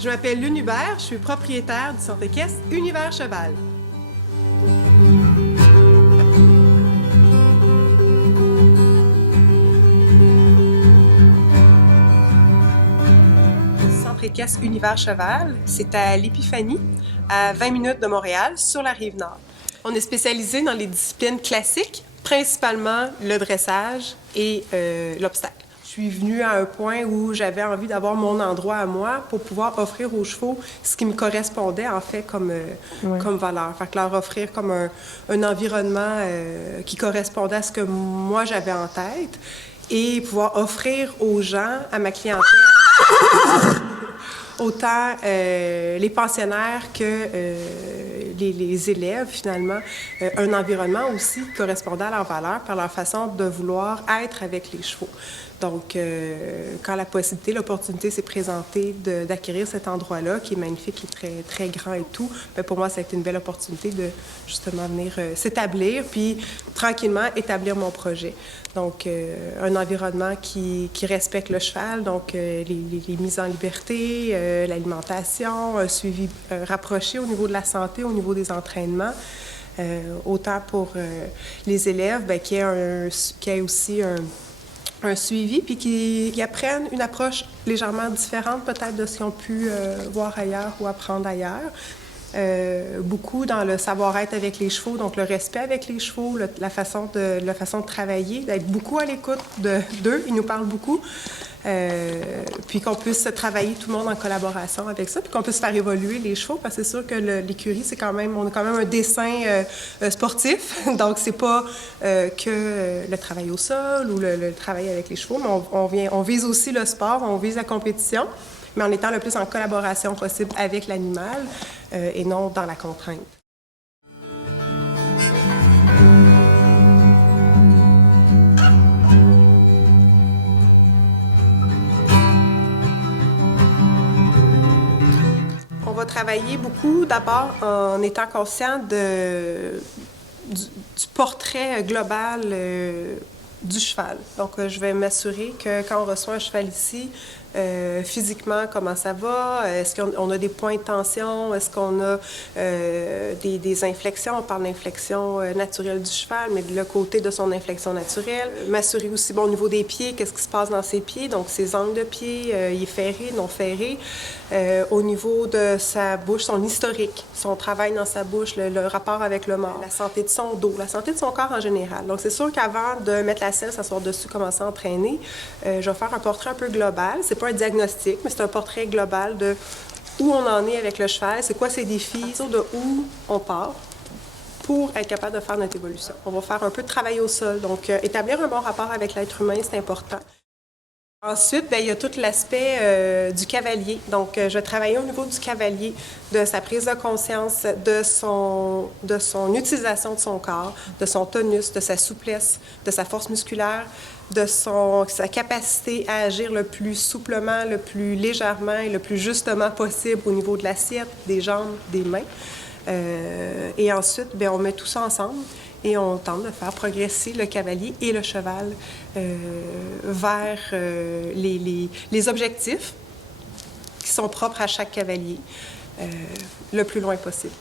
Je m'appelle Lune Hubert, je suis propriétaire du centre équestre Univers Cheval. Le centre équestre Univers Cheval, c'est à l'Épiphanie, à 20 minutes de Montréal, sur la Rive-Nord. On est spécialisé dans les disciplines classiques, principalement le dressage et l'obstacle. Je suis venue à un point où j'avais envie d'avoir mon endroit à moi pour pouvoir offrir aux chevaux ce qui me correspondait en fait comme valeur. Fait que leur offrir comme un environnement qui correspondait à ce que moi j'avais en tête et pouvoir offrir aux gens, à ma clientèle, autant les pensionnaires que les élèves, finalement, un environnement aussi qui correspondait à leurs valeurs par leur façon de vouloir être avec les chevaux. Donc, quand la possibilité, l'opportunité s'est présentée d'acquérir cet endroit-là, qui est magnifique, qui est très, très grand et tout, bien, pour moi, ça a été une belle opportunité de, justement, venir s'établir, puis tranquillement établir mon projet. Donc, un environnement qui respecte le cheval, donc les mises en liberté, l'alimentation, un suivi rapproché au niveau de la santé, au niveau des entraînements. Autant pour les élèves, bien, qu'il y ait aussi un suivi, puis qui apprennent une approche légèrement différente peut-être de ce qu'ils ont pu voir ailleurs ou apprendre ailleurs. Beaucoup dans le savoir-être avec les chevaux, donc le respect avec les chevaux, la façon de travailler, d'être beaucoup à l'écoute d'eux, ils nous parlent beaucoup, puis qu'on puisse travailler tout le monde en collaboration avec ça, puis qu'on puisse faire évoluer les chevaux, parce que c'est sûr que l'écurie, on a quand même un dessin sportif, donc c'est pas que le travail au sol ou le travail avec les chevaux, mais on vise aussi le sport, on vise la compétition, mais en étant le plus en collaboration possible avec l'animal et non dans la contrainte. On va travailler beaucoup d'abord en étant conscient du portrait global du cheval. Donc, je vais m'assurer que quand on reçoit un cheval ici, physiquement, comment ça va? Est-ce qu'on a des points de tension? Est-ce qu'on a des inflexions? On parle d'inflexion naturelle du cheval, mais de le côté de son inflexion naturelle. M'assurer aussi, au niveau des pieds, qu'est-ce qui se passe dans ses pieds? Donc, ses angles de pied, il est ferré, non ferré. Au niveau de sa bouche, son historique, son travail dans sa bouche, le rapport avec le mort, la santé de son dos, la santé de son corps en général. Donc, c'est sûr qu'avant de mettre la selle, s'asseoir dessus, commencer à entraîner, je vais faire un portrait un peu global. C'est pas un diagnostic, mais c'est un portrait global de où on en est avec le cheval, c'est quoi ses défis, de où on part pour être capable de faire notre évolution. On va faire un peu de travail au sol, donc établir un bon rapport avec l'être humain, c'est important. Ensuite, bien, il y a tout l'aspect du cavalier. Donc, je vais travailler au niveau du cavalier, de sa prise de conscience, de son utilisation de son corps, de son tonus, de sa souplesse, de sa force musculaire, de sa capacité à agir le plus souplement, le plus légèrement et le plus justement possible au niveau de l'assiette, des jambes, des mains. Et ensuite, bien, on met tout ça ensemble. Et on tente de faire progresser le cavalier et le cheval vers les objectifs qui sont propres à chaque cavalier le plus loin possible.